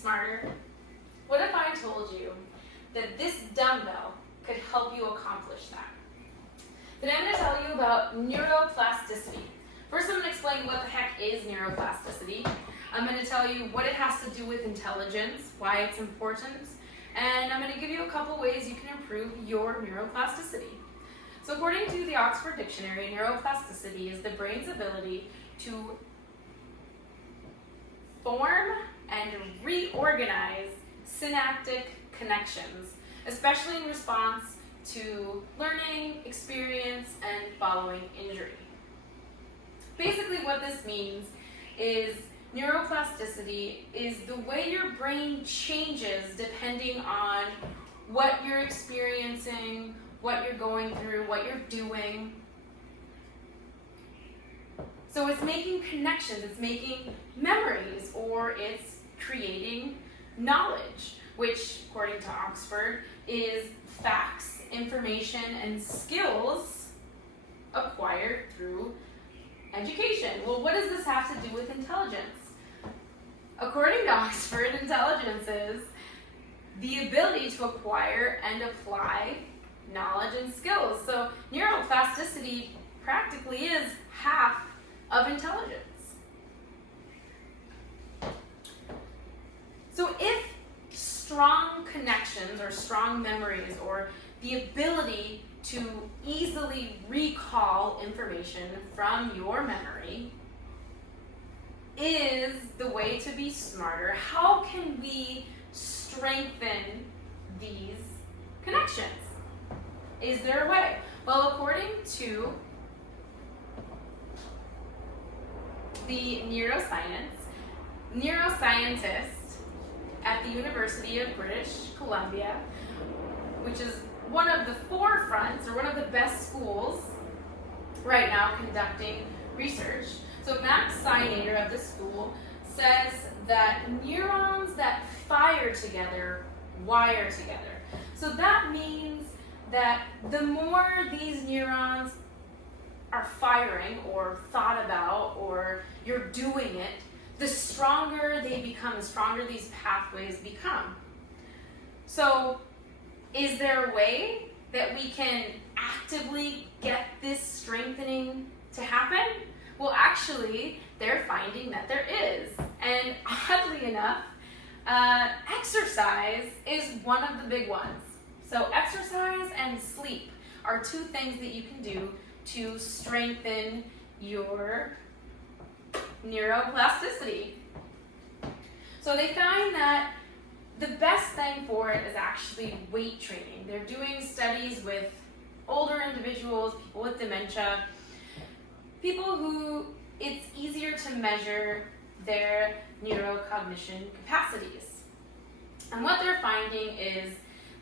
smarter? What if I told you that this dumbbell could help you accomplish that? Today I'm going to tell you about neuroplasticity. First I'm going to explain what the heck is neuroplasticity. I'm going to tell you what it has to do with intelligence, why it's important, and I'm going to give you a couple ways you can improve your neuroplasticity. So according to the Oxford Dictionary, neuroplasticity is the brain's ability to form and reorganize synaptic connections, especially in response to learning, experience, and following injury. Basically what this means is neuroplasticity is the way your brain changes depending on what you're experiencing, what you're going through, what you're doing. So it's making connections, it's making memories, or it's creating knowledge, which, according to Oxford, is facts, information, and skills acquired through education. Well, what does this have to do with intelligence? According to Oxford, intelligence is the ability to acquire and apply knowledge and skills. So neuroplasticity practically is half of intelligence. So if strong connections or strong memories or the ability to easily recall information from your memory is the way to be smarter, how can we strengthen these connections? Is there a way? Well, according to the neuroscientist at the University of British Columbia, which is one of the forefronts or one of the best schools right now conducting research. So Max Sinader of the school says that neurons that fire together wire together. So that means that the more these neurons are firing or thought about or you're doing it, the stronger they become, the stronger these pathways become. So is there a way that we can actively get this strengthening to happen? Well, actually, they're finding that there is. And oddly enough, exercise is one of the big ones. So exercise and sleep are two things that you can do to strengthen your neuroplasticity. So they find that the best thing for it is actually weight training. They're doing studies with older individuals, people with dementia, people who it's easier to measure their neurocognition capacities. And what they're finding is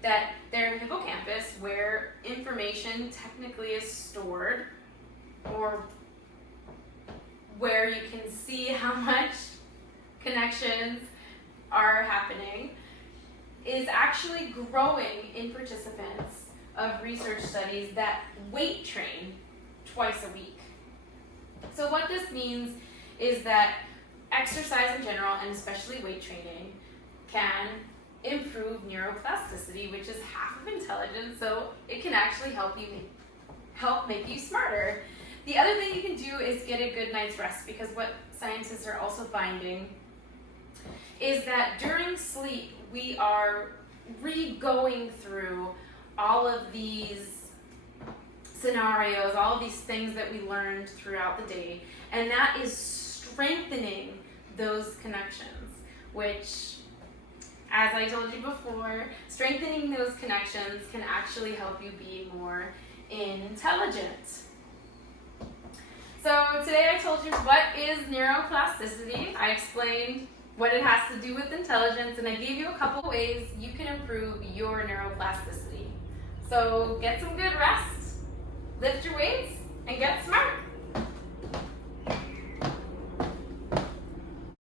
that their hippocampus, where information technically is stored, or where you can see how much connections are happening, is actually growing in participants of research studies that weight train twice a week. So what this means is that exercise in general, and especially weight training, can improve neuroplasticity, which is half of intelligence, so it can actually help make you smarter. The other thing you can do is get a good night's rest, because what scientists are also finding is that during sleep we are re-going through all of these scenarios, all of these things that we learned throughout the day, and that is strengthening those connections, which, as I told you before, strengthening those connections can actually help you be more intelligent. So today I told you what is neuroplasticity. I explained what it has to do with intelligence, and I gave you a couple ways you can improve your neuroplasticity. So get some good rest, lift your weights, and get smart.